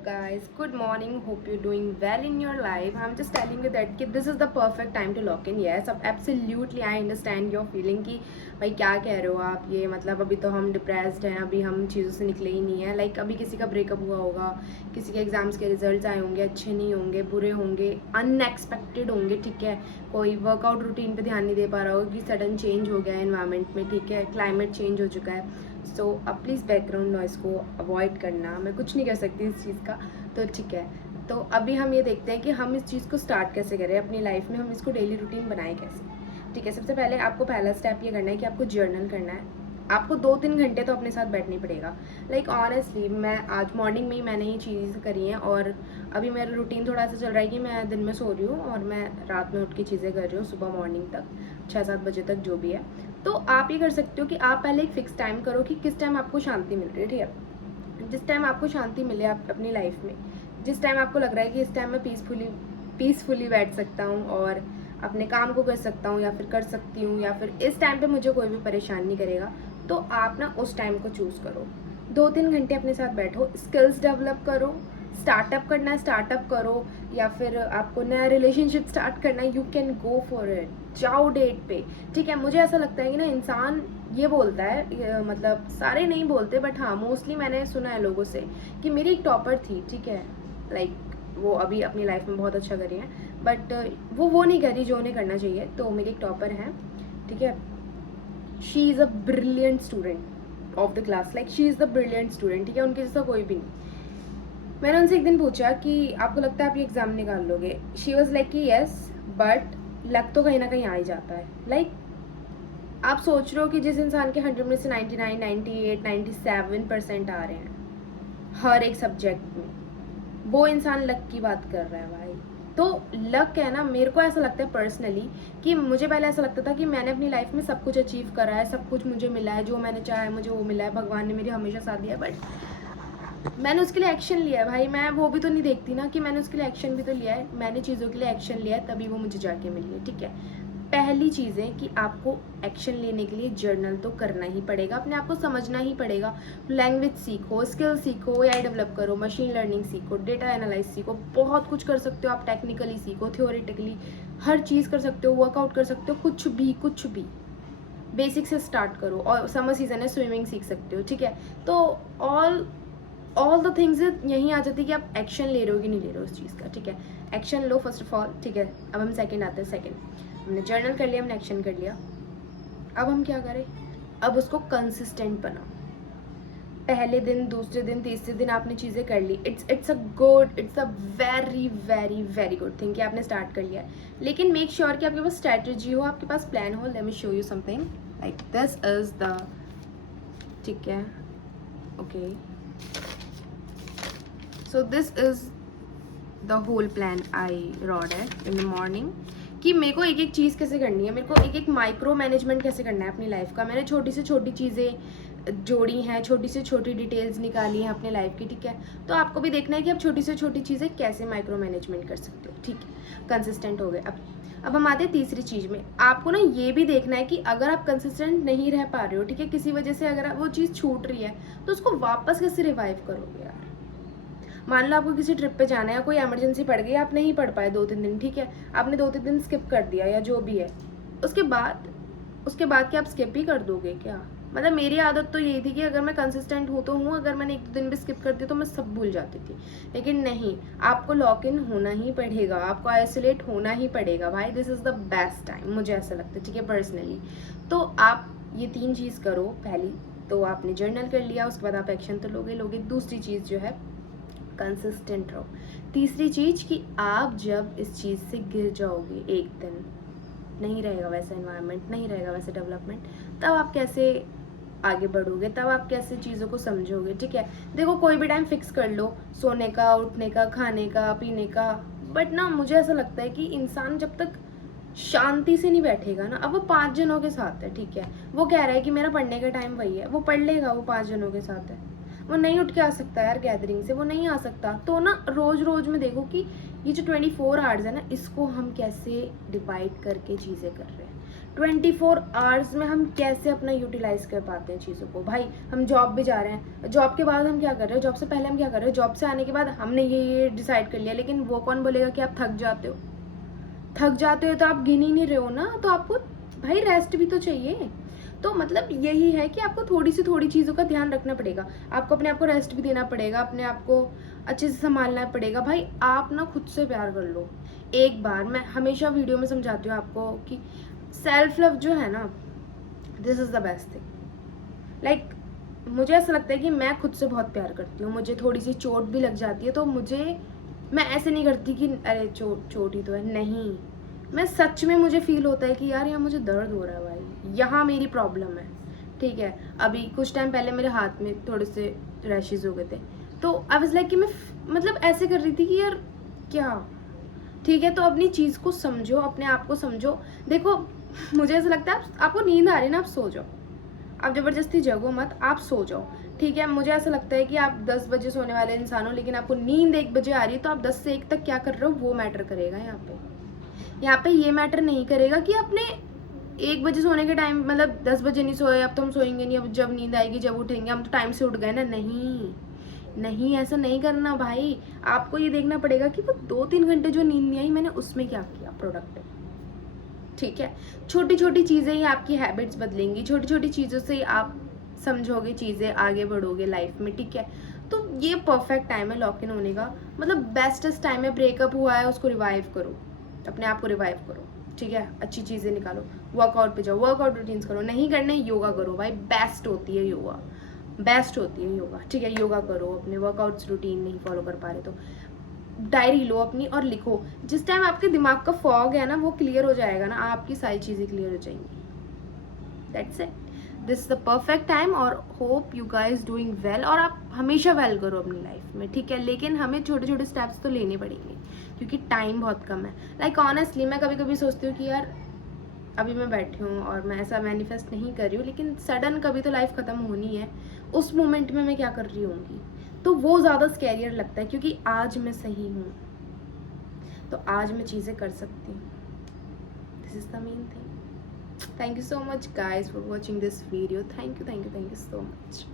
up guys, good morning, hope you're doing well in your life. I'm just telling you that कि this is the perfect time to lock in. Yes, अब absolutely I understand your feeling कि भाई क्या कह रहे हो आप, ये मतलब अभी तो हम डिप्रेस्ड हैं, अभी हम चीज़ों से निकले ही नहीं हैं. लाइक अभी किसी का ब्रेकअप हुआ होगा, किसी के एग्ज़ाम्स के रिजल्ट्स आए होंगे, अच्छे नहीं होंगे, बुरे होंगे, अनएक्सपेक्टेड होंगे, ठीक है. कोई वर्कआउट रूटीन पे ध्यान नहीं दे पा रहा होगा कि सडन चेंज हो गया है इन्वायरमेंट में, ठीक है, क्लाइमेट चेंज हो चुका है. सो अब प्लीज़ बैकग्राउंड नॉइज़ को अवॉइड करना. मैं कुछ नहीं कर सकती इस चीज़ का, तो ठीक है. तो अभी हम ये देखते हैं कि हम इस चीज़ को स्टार्ट कैसे करें अपनी लाइफ में, हम इसको डेली रूटीन बनाए कैसे. ठीक है, सबसे पहले आपको पहला स्टेप ये करना है कि आपको जर्नल करना है. आपको 2-3 घंटे तो अपने साथ बैठना ही पड़ेगा. लाइक ऑनेस्टली मैं आज मॉर्निंग में ही मैंने ये चीज़ करी हैं, और अभी मेरा रूटीन थोड़ा सा चल रहा है कि मैं दिन में सो रही हूँ और मैं रात में उठ के चीज़ें कर रही हूँ सुबह मॉर्निंग तक 6-7 बजे तक जो भी है. तो आप ये कर सकते हो कि आप पहले एक फ़िक्स टाइम करो कि किस टाइम आपको शांति मिल रही है, ठीक है. जिस टाइम आपको शांति मिले आप अपनी लाइफ में, जिस टाइम आपको लग रहा है कि इस टाइम मैं पीसफुली बैठ सकता हूँ और अपने काम को कर सकता हूँ या फिर कर सकती हूँ, या फिर इस टाइम पे मुझे कोई भी परेशान नहीं करेगा, तो आप ना उस टाइम को चूज़ करो. 2-3 घंटे अपने साथ बैठो, स्किल्स डेवलप करो. स्टार्टअप करना है स्टार्टअप करो, या फिर आपको नया रिलेशनशिप स्टार्ट करना है, you can go for it. जाओ डेट पे, ठीक है. मुझे ऐसा लगता है कि ना इंसान ये बोलता है, मतलब सारे नहीं बोलते बट हाँ मोस्टली मैंने सुना है लोगों से कि मेरी एक टॉपर थी, ठीक है. लाइक वो अभी अपनी लाइफ में बहुत अच्छा करी है, बट वो नहीं करी जो उन्हें करना चाहिए. तो मेरी एक टॉपर है, ठीक है. She is a brilliant student of the class, like she is the brilliant student, ठीक है. उनके जैसा कोई भी नहीं. मैंने उनसे एक दिन पूछा कि आपको लगता है आप ये एग्ज़ाम निकाल लोगे. शी वॉज लाइक कि येस, बट लग तो कहीं ना कहीं आ ही जाता है. लाइक आप सोच रहे हो कि जिस इंसान के 100 में से 99, 98, 97% आ रहे हैं हर एक सब्जेक्ट में, वो इंसान लक की बात कर रहा है भाई. तो लक है ना, मेरे को ऐसा लगता है पर्सनली कि मुझे पहले ऐसा लगता था कि मैंने अपनी लाइफ में सब कुछ अचीव करा है, सब कुछ मुझे मिला है, जो मैंने चाहा है मुझे वो मिला है, भगवान ने मेरी हमेशा साथ दिया है. बट मैंने उसके लिए एक्शन लिया है भाई. मैं वो भी तो नहीं देखती ना कि मैंने उसके लिए एक्शन भी तो लिया है. मैंने चीज़ों के लिए एक्शन लिया है तभी वो मुझे जाके मिली है, ठीक है. पहली चीज़ है कि आपको एक्शन लेने के लिए जर्नल तो करना ही पड़ेगा, अपने आप को समझना ही पड़ेगा. लैंग्वेज सीखो, स्किल सीखो, एआई डेवलप करो, मशीन लर्निंग सीखो, डेटा एनालाइज सीखो. बहुत कुछ कर सकते हो आप. टेक्निकली सीखो, थ्योरेटिकली हर चीज़ कर सकते हो, वर्कआउट कर सकते हो, कुछ भी बेसिक से स्टार्ट करो. और समर सीजन है, स्विमिंग सीख सकते हो, ठीक है. तो ऑल द थिंग्स यहीं आ जाती है कि आप एक्शन ले रहे हो कि नहीं ले रहे हो उस चीज़ का, ठीक है. Action low first of all, ठीक है. अब हम सेकंड आते हैं. सेकंड, हमने जर्नल कर लिया, हमने एक्शन कर लिया. अब हम क्या करें, अब उसको कंसिस्टेंट बनाओ. पहले दिन, दूसरे दिन, तीसरे दिन आपने चीज़ें कर ली, it's a very very very good thing कि आपने स्टार्ट कर लिया है. लेकिन मेक श्योर कि आपके पास स्ट्रैटेजी हो, आपके पास प्लान हो. Let me show you something like this is the, ठीक है, okay. So this is the whole plan I रॉड है इन द मॉर्निंग, कि मेरे को एक एक चीज़ कैसे करनी है, मेरे को एक एक माइक्रो मैनेजमेंट कैसे करना है अपनी लाइफ का. मैंने छोटी से छोटी चीज़ें जोड़ी हैं, छोटी से छोटी डिटेल्स निकाली हैं अपने लाइफ की, ठीक है. तो आपको भी देखना है कि आप छोटी से छोटी चीज़ें कैसे माइक्रो मैनेजमेंट कर सकते हो, ठीक है. कंसिस्टेंट हो गए. अब हम आते हैं तीसरी चीज़ में. आपको ना ये भी देखना है कि अगर आप कंसिस्टेंट नहीं रह पा रहे हो, ठीक है, किसी वजह से अगर वो चीज़ छूट रही है, तो उसको वापस कैसे रिवाइव करोगे यार. मान लो आपको किसी ट्रिप पे जाना है या कोई इमरजेंसी पड़ गई, आप नहीं पढ़ पाए 2-3 दिन, ठीक है. आपने 2-3 दिन स्किप कर दिया या जो भी है, उसके बाद क्या आप स्किप ही कर दोगे क्या. मतलब मेरी आदत तो यही थी कि अगर मैं कंसिस्टेंट हूँ तो हूँ, अगर मैंने 1-2 दिन भी स्किप कर दिया तो मैं सब भूल जाती थी. लेकिन नहीं, आपको लॉक इन होना ही पड़ेगा, आपको आइसोलेट होना ही पड़ेगा भाई. This is the best time, मुझे ऐसा लगता है, ठीक है, पर्सनली. तो आप ये 3 चीज़ करो. पहली तो आपने जर्नल कर लिया, उसके बाद आप एक्शन तो लोगे. दूसरी चीज़ जो है, कंसिस्टेंट रहो. तीसरी चीज़ कि आप जब इस चीज़ से गिर जाओगे एक दिन, नहीं रहेगा वैसा एनवायरनमेंट, नहीं रहेगा वैसे डेवलपमेंट, तब आप कैसे आगे बढ़ोगे, तब आप कैसे चीज़ों को समझोगे, ठीक है. देखो कोई भी टाइम फिक्स कर लो, सोने का, उठने का, खाने का, पीने का. बट ना मुझे ऐसा लगता है कि इंसान जब तक शांति से नहीं बैठेगा ना, अब वो 5 जनों के साथ है, ठीक है, वो कह रहा है कि मेरा पढ़ने का टाइम वही है, वो पढ़ लेगा, वो 5 जनों के साथ है, वो नहीं उठ के आ सकता यार गैदरिंग से, वो नहीं आ सकता. तो ना रोज़ रोज़ में देखो कि ये जो 24 आवर्स है ना, इसको हम कैसे डिवाइड करके चीज़ें कर रहे हैं. 24 आवर्स में हम कैसे अपना यूटिलाइज कर पाते हैं चीज़ों को। भाई हम जॉब भी जा रहे हैं, जॉब के बाद हम क्या कर रहे हैं, जॉब से पहले हम क्या कर रहे हैं, जॉब से आने के बाद हमने ये डिसाइड कर लिया, लेकिन वो कौन बोलेगा कि आप थक जाते हो। थक जाते हो तो आप गिन ही नहीं रहे हो ना, तो आपको भाई रेस्ट भी तो चाहिए। तो मतलब यही है कि आपको थोड़ी चीज़ों का ध्यान रखना पड़ेगा, आपको अपने आप को रेस्ट भी देना पड़ेगा, अपने आप को अच्छे से संभालना पड़ेगा। भाई आप ना खुद से प्यार कर लो एक बार। मैं हमेशा वीडियो में समझाती हूँ आपको कि सेल्फ लव जो है ना, this is the best thing. Like मुझे ऐसा लगता है कि मैं खुद से बहुत प्यार करती हूँ। मुझे थोड़ी सी चोट भी लग जाती है तो मैं ऐसे नहीं करती कि अरे चोट ही तो है, नहीं। मैं सच में मुझे फील होता है कि यार यहाँ मुझे दर्द हो रहा है भाई, यहाँ मेरी प्रॉब्लम है। ठीक है, अभी कुछ टाइम पहले मेरे हाथ में थोड़े से रैशेज हो गए थे, तो आई वाज लाइक कि मैं मतलब ऐसे कर रही थी कि यार क्या। ठीक है, तो अपनी चीज़ को समझो, अपने आप को समझो। देखो मुझे ऐसा लगता है आपको नींद आ रही है ना, आप सो जाओ, आप ज़बरदस्ती जगो मत, आप सो जाओ। ठीक है, मुझे ऐसा लगता है कि आप 10 बजे सोने वाले इंसान हो, लेकिन आपको नींद 1 बजे आ रही है, तो आप 10 से 1 तक क्या कर रहे हो वो मैटर करेगा। यहाँ पे ये मैटर नहीं करेगा कि अपने 1 बजे सोने के टाइम मतलब 10 बजे नहीं सोए, अब तो हम सोएंगे नहीं, अब जब नींद आएगी जब उठेंगे, हम तो टाइम से उठ गए ना। नहीं नहीं, ऐसा नहीं करना भाई। आपको ये देखना पड़ेगा कि वो 2-3 घंटे जो नींद नहीं आई, मैंने उसमें क्या किया प्रोडक्टिव। ठीक है, छोटी छोटी चीज़ें ही आपकी हैबिट्स बदलेंगी, छोटी छोटी चीज़ों से ही आप समझोगे चीज़ें, आगे बढ़ोगे लाइफ में। ठीक है, तो ये परफेक्ट टाइम है लॉक इन होने का, मतलब बेस्टेस्ट टाइम है। ब्रेकअप हुआ है उसको रिवाइव करो, अपने आप को रिवाइव करो। ठीक है, अच्छी चीज़ें निकालो, वर्कआउट पे जाओ, वर्कआउट रूटीन्स करो, नहीं करने योगा करो भाई, बेस्ट होती है योगा, बेस्ट होती है योगा। ठीक है, योगा करो, अपने वर्कआउट्स रूटीन नहीं फॉलो कर पा रहे तो डायरी लो अपनी और लिखो। जिस टाइम आपके दिमाग का फॉग है ना वो क्लियर हो जाएगा ना, आपकी सारी चीज़ें क्लियर हो जाएंगी। That's it, this the perfect time. और hope you guys doing well, और आप हमेशा वेल करो अपनी लाइफ में। ठीक है, लेकिन हमें छोटे छोटे स्टेप्स तो लेने पड़ेंगे क्योंकि टाइम बहुत कम है। लाइक ऑनेस्टली मैं कभी कभी सोचती हूँ कि यार अभी मैं बैठी हूँ और मैं ऐसा मैनिफेस्ट नहीं कर रही हूँ, लेकिन सडन कभी तो लाइफ ख़त्म होनी है, उस मोमेंट में मैं क्या कर रही होंगी, तो वो ज़्यादा स्कैरियर लगता है। क्योंकि आज मैं सही हूँ तो आज मैं चीज़ें कर सकती हूँ, this is the main thing. Thank you so much guys for watching this video. Thank you so much.